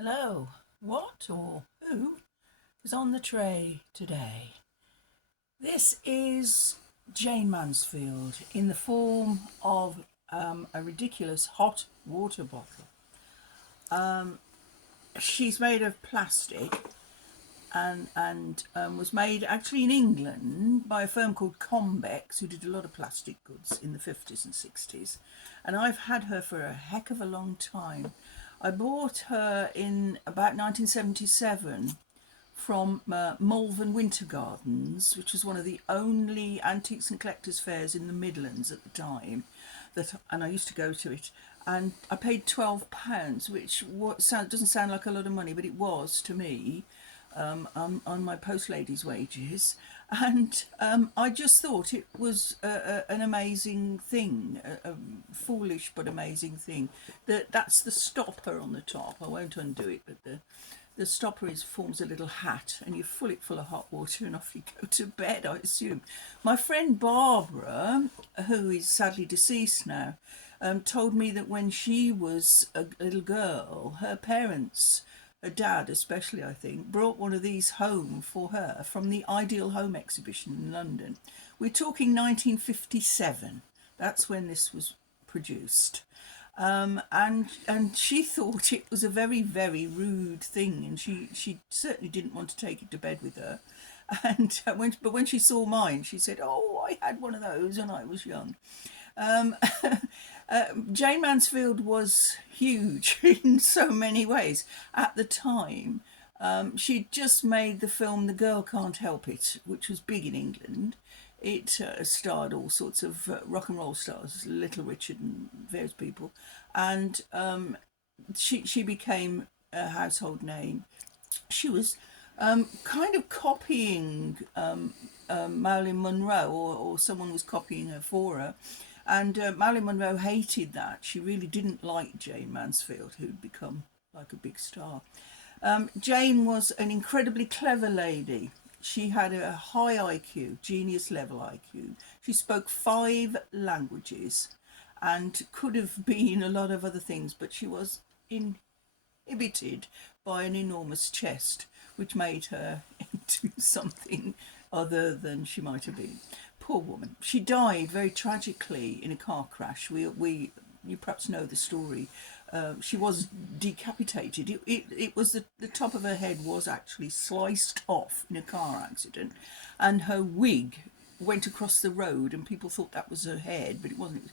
Hello, what or who is on the tray today? This is Jayne Mansfield in the form of a ridiculous hot water bottle. She's made of plastic and was made actually in England by a firm called Convex, who did a lot of plastic goods in the 50s and 60s. And I've had her for a heck of a long time. I bought her in about 1977 from Malvern Winter Gardens, which was one of the only antiques and collectors fairs in the Midlands at the time. And I used to go to it. And I paid £12, which doesn't sound like a lot of money, but it was to me, on my post lady's wages. And I just thought it was an amazing thing, a foolish but amazing thing. That's the stopper on the top. I won't undo it, but the stopper forms a little hat, and you fill it full of hot water and off you go to bed, I assume. My friend Barbara, who is sadly deceased now, told me that when she was a little girl, her parents, her dad especially, I think, brought one of these home for her from the Ideal Home exhibition in London. We're talking 1957. That's when this was produced. And she thought it was a very, very rude thing, and she certainly didn't want to take it to bed with her. And when she saw mine, she said, "Oh, I had one of those when I was young." Um, Jayne Mansfield was huge in so many ways at the time. She'd just made the film The Girl Can't Help It, which was big in England. It starred all sorts of rock and roll stars, Little Richard and various people, and she became a household name. She was kind of copying Marilyn Monroe, or someone was copying her for her. And Marilyn Monroe hated that. She really didn't like Jayne Mansfield, who'd become like a big star. Jayne was an incredibly clever lady. She had a high IQ, genius level IQ. She spoke 5 languages and could have been a lot of other things, but she was inhibited by an enormous chest, which made her into something other than she might have been. Poor woman. She died very tragically in a car crash. You perhaps know the story. She was decapitated. It was the top of her head was actually sliced off in a car accident, and her wig went across the road, and people thought that was her head, but it wasn't.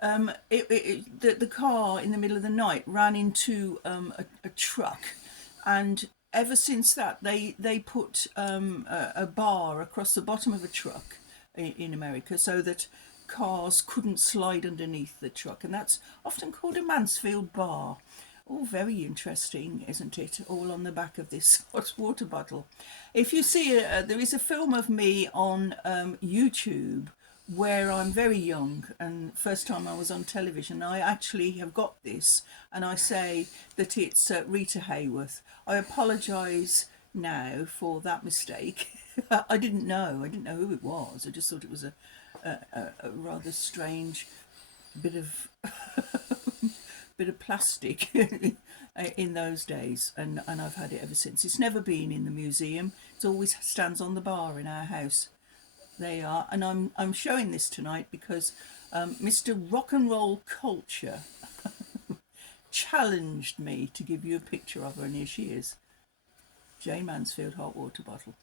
The car in the middle of the night ran into a truck, and ever since that they put a bar across the bottom of a truck in America so that cars couldn't slide underneath the truck, and that's often called a Mansfield bar. All very interesting, isn't it? All on the back of this hot water bottle. If you see, there is a film of me on YouTube where I'm very young, and first time I was on television. I actually have got this, and I say that it's Rita Hayworth. I apologise now for that mistake. I didn't know who it was. I just thought it was a rather strange bit of bit of plastic in those days, and I've had it ever since. It's never been in the museum. It always stands on the bar in our house. There you are, and I'm showing this tonight because Mr. Rock and Roll Culture challenged me to give you a picture of her, and here she is, Jayne Mansfield hot water bottle.